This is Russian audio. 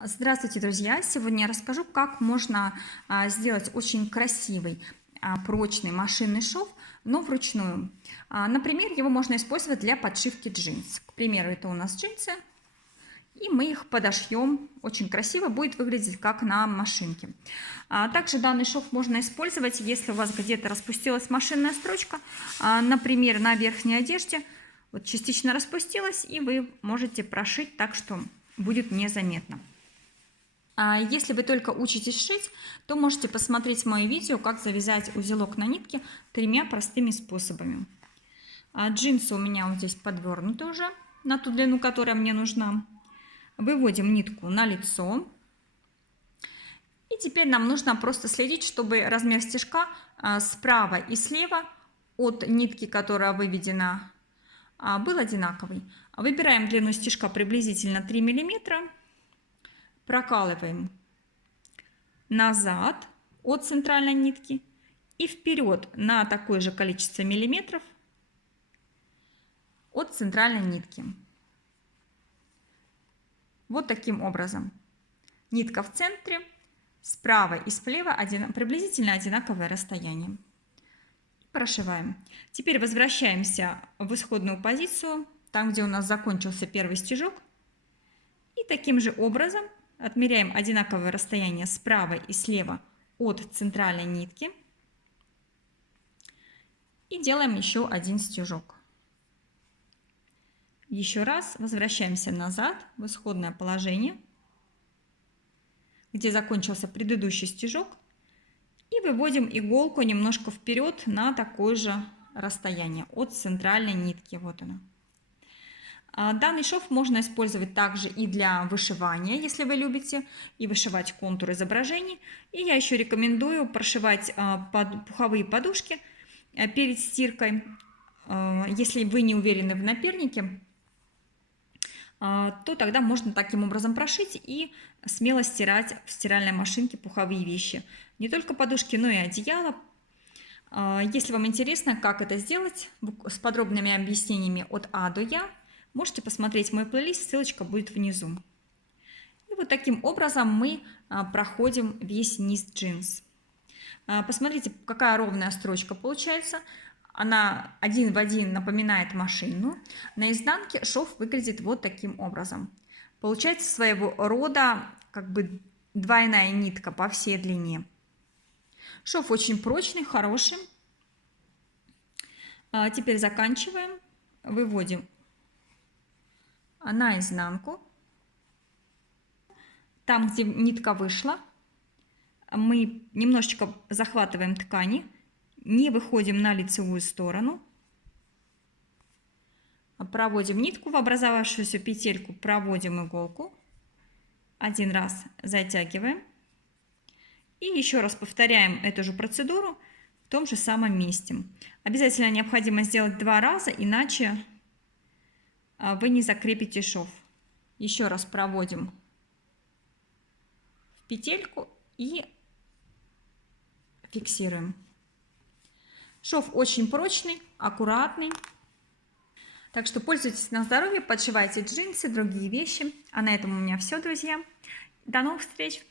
Здравствуйте, друзья! Сегодня я расскажу, как можно сделать очень красивый, прочный машинный шов, но вручную. Например, его можно использовать для подшивки джинс. К примеру, это у нас джинсы, и мы их подошьем. Очень красиво будет выглядеть, как на машинке. Также данный шов можно использовать, если у вас где-то распустилась машинная строчка, например, на верхней одежде. Вот частично распустилась, и вы можете прошить так, что будет незаметно. Если вы только учитесь шить, то можете посмотреть мое видео, как завязать узелок на нитке 3 простыми способами. Джинсы у меня вот здесь подвернуты уже на ту длину, которая мне нужна. Выводим нитку на лицо. И теперь нам нужно просто следить, чтобы размер стежка справа и слева от нитки, которая выведена, был одинаковый. Выбираем длину стежка приблизительно 3 мм. Прокалываем назад от центральной нитки и вперед на такое же количество миллиметров от центральной нитки. Вот таким образом. Нитка в центре, справа и слева приблизительно одинаковое расстояние. Прошиваем. Теперь возвращаемся в исходную позицию, там, где у нас закончился первый стежок. И таким же образом отмеряем одинаковое расстояние справа и слева от центральной нитки. И делаем еще один стежок. Еще раз возвращаемся назад в исходное положение, где закончился предыдущий стежок. И выводим иголку немножко вперед на такое же расстояние от центральной нитки. Вот она. Данный шов можно использовать также и для вышивания, если вы любите, и вышивать контур изображений. И я еще рекомендую прошивать пуховые подушки перед стиркой. Если вы не уверены в напернике, то тогда можно таким образом прошить и смело стирать в стиральной машинке пуховые вещи. Не только подушки, но и одеяло. Если вам интересно, как это сделать, с подробными объяснениями от А до Я, можете посмотреть мой плейлист, ссылочка будет внизу. И вот таким образом мы проходим весь низ джинс. Посмотрите, какая ровная строчка получается. Она один в один напоминает машинную. На изнанке шов выглядит вот таким образом. Получается своего рода как бы двойная нитка по всей длине. Шов очень прочный, хороший. Теперь заканчиваем. Выводим на изнанку. Там, где нитка вышла, мы немножечко захватываем ткани, не выходим на лицевую сторону. Проводим нитку в образовавшуюся петельку, проводим иголку. Один раз затягиваем. И еще раз повторяем эту же процедуру в том же самом месте. Обязательно необходимо сделать 2 раза, иначе вы не закрепите шов. Еще раз проводим в петельку и фиксируем. Шов очень прочный, аккуратный. Так что пользуйтесь на здоровье, подшивайте джинсы, другие вещи. А на этом у меня все, друзья. До новых встреч!